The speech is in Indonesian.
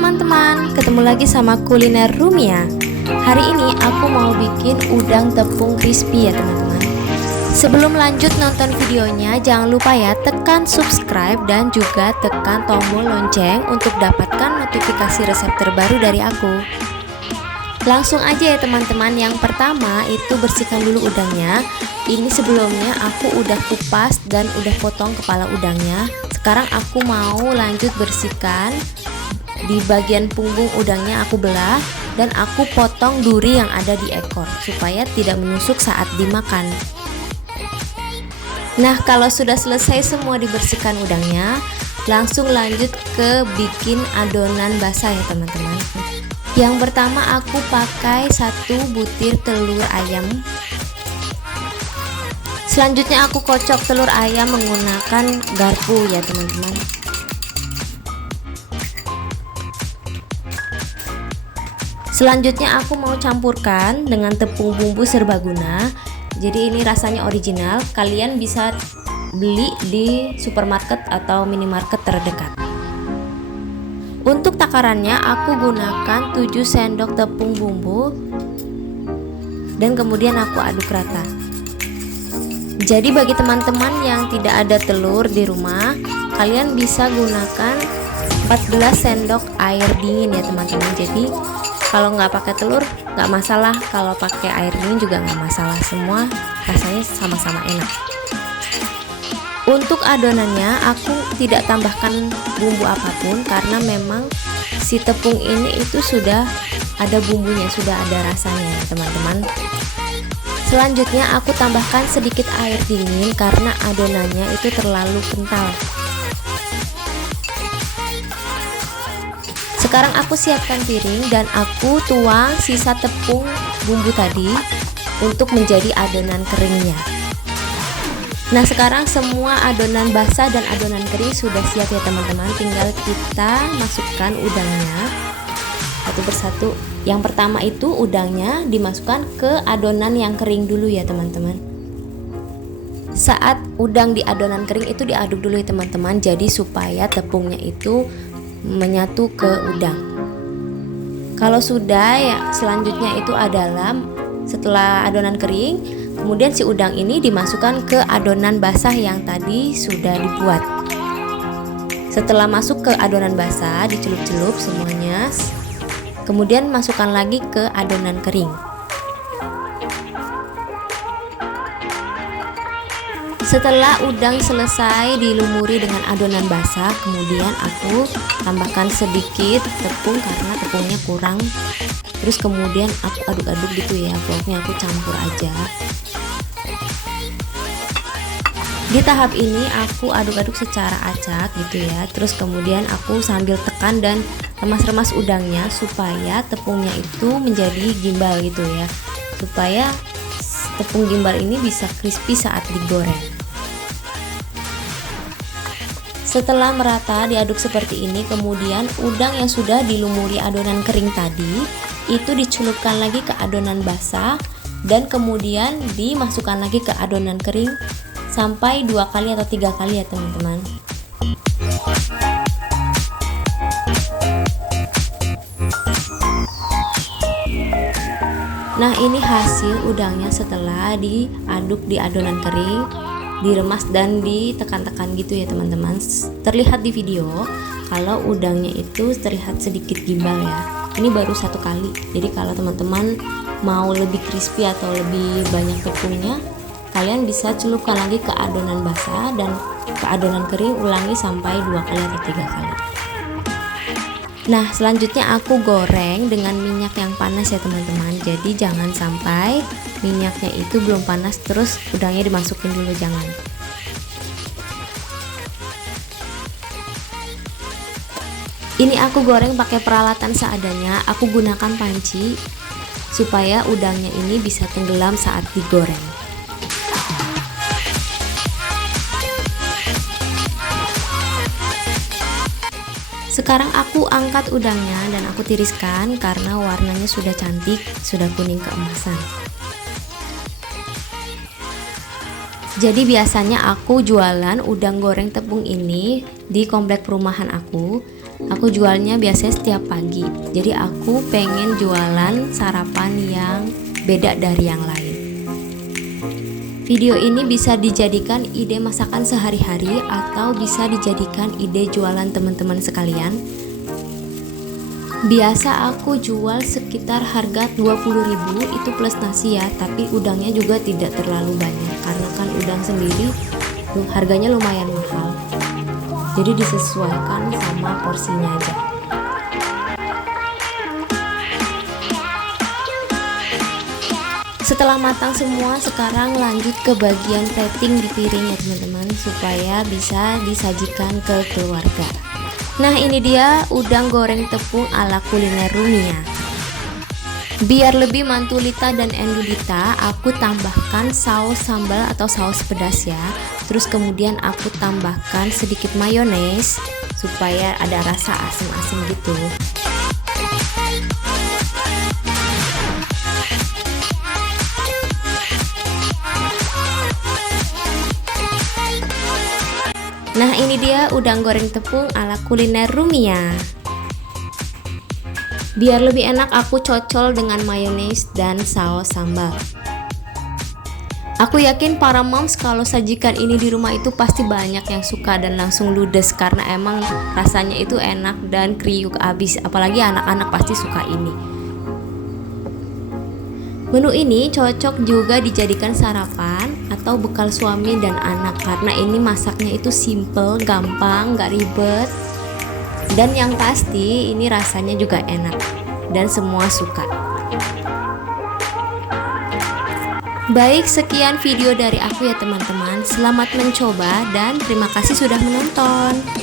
teman-teman, ketemu lagi sama kuliner Rumia. Hari ini aku mau bikin udang tepung crispy ya teman-teman. Sebelum lanjut nonton videonya, jangan lupa ya tekan subscribe dan juga tekan tombol lonceng untuk dapatkan notifikasi resep terbaru dari aku. Langsung aja ya teman-teman. Yang pertama itu bersihkan dulu udangnya. Ini sebelumnya aku udah kupas dan udah potong kepala udangnya. Sekarang aku mau lanjut bersihkan. Di bagian punggung udangnya aku belah dan aku potong duri yang ada di ekor supaya tidak menusuk saat dimakan. Nah, kalau sudah selesai semua dibersihkan udangnya, langsung lanjut ke bikin adonan basah ya teman-teman. Yang pertama aku pakai 1 butir telur ayam. Selanjutnya aku kocok telur ayam menggunakan garpu ya teman-teman. Selanjutnya aku mau campurkan dengan tepung bumbu serbaguna. Jadi ini rasanya original. Kalian bisa beli di supermarket atau minimarket terdekat. Untuk takarannya aku gunakan 7 sendok tepung bumbu dan kemudian aku aduk rata. Jadi bagi teman-teman yang tidak ada telur di rumah, kalian bisa gunakan 14 sendok air dingin ya teman-teman. Jadi kalau nggak pakai telur nggak masalah, kalau pakai air dingin juga nggak masalah, semua rasanya sama-sama enak. Untuk adonannya aku tidak tambahkan bumbu apapun karena memang si tepung ini itu sudah ada bumbunya, sudah ada rasanya teman-teman. Selanjutnya aku tambahkan sedikit air dingin karena adonannya itu terlalu kental. Sekarang aku siapkan piring dan aku tuang sisa tepung bumbu tadi untuk menjadi adonan keringnya. Nah, sekarang semua adonan basah dan adonan kering sudah siap ya teman-teman. Tinggal kita masukkan udangnya satu persatu. Yang pertama itu udangnya dimasukkan ke adonan yang kering dulu ya teman-teman. Saat udang di adonan kering itu diaduk dulu ya teman-teman. Jadi supaya tepungnya itu menyatu ke udang. Kalau sudah ya, selanjutnya itu adalah setelah adonan kering, kemudian si udang ini dimasukkan ke adonan basah yang tadi sudah dibuat. Setelah masuk ke adonan basah, dicelup-celup semuanya. Kemudian masukkan lagi ke adonan kering. Setelah udang selesai dilumuri dengan adonan basah, kemudian aku tambahkan sedikit tepung karena tepungnya kurang. Terus kemudian aku aduk-aduk gitu ya, pokoknya aku campur aja. Di tahap ini aku aduk-aduk secara acak gitu ya. Terus kemudian aku sambil tekan dan remas-remas udangnya supaya tepungnya itu menjadi gimbal gitu ya. Supaya tepung gimbal ini bisa crispy saat digoreng. Setelah merata diaduk seperti ini, kemudian udang yang sudah dilumuri adonan kering tadi itu dicelupkan lagi ke adonan basah dan kemudian dimasukkan lagi ke adonan kering sampai 2 kali atau 3 kali ya teman-teman. Nah, ini hasil udangnya setelah diaduk di adonan kering, diremas dan ditekan-tekan gitu ya teman-teman. Terlihat di video kalau udangnya itu terlihat sedikit gimbal ya. Ini baru 1 kali. Jadi kalau teman-teman mau lebih crispy atau lebih banyak tepungnya, kalian bisa celupkan lagi ke adonan basah dan ke adonan kering, ulangi sampai 2 kali atau 3 kali. Nah, selanjutnya aku goreng dengan minyak yang panas ya teman-teman. Jadi jangan sampai minyaknya itu belum panas terus udangnya dimasukin dulu, jangan. Ini aku goreng pakai peralatan seadanya. Aku gunakan panci supaya udangnya ini bisa tenggelam saat digoreng. Sekarang aku angkat udangnya dan aku tiriskan karena warnanya sudah cantik, sudah kuning keemasan. Jadi biasanya aku jualan udang goreng tepung ini di komplek perumahan aku. Aku jualnya biasanya setiap pagi. Jadi aku pengen jualan sarapan yang beda dari yang lain. Video ini bisa dijadikan ide masakan sehari-hari atau bisa dijadikan ide jualan teman-teman sekalian. Biasa aku jual sekitar harga 20.000 itu plus nasi ya, tapi udangnya juga tidak terlalu banyak karena kan udang sendiri harganya lumayan mahal. Jadi disesuaikan sama porsinya aja. Setelah matang semua, sekarang lanjut ke bagian plating di piring ya teman-teman, supaya bisa disajikan ke keluarga. Nah ini dia udang goreng tepung ala kuliner Rumia. Biar lebih mantulita dan endulita, aku tambahkan saus sambal atau saus pedas ya. Terus kemudian aku tambahkan sedikit mayones supaya ada rasa asam-asam gitu. Nah ini dia udang goreng tepung ala kuliner Rumia. Biar lebih enak aku cocol dengan mayones dan saus sambal. Aku yakin para moms kalau sajikan ini di rumah itu pasti banyak yang suka dan langsung ludes karena emang rasanya itu enak dan kriuk abis, apalagi anak-anak pasti suka ini. Menu ini cocok juga dijadikan sarapan atau bekal suami dan anak karena ini masaknya itu simple, gampang, gak ribet. Dan yang pasti ini rasanya juga enak dan semua suka. Baik, sekian video dari aku ya teman-teman. Selamat mencoba dan terima kasih sudah menonton.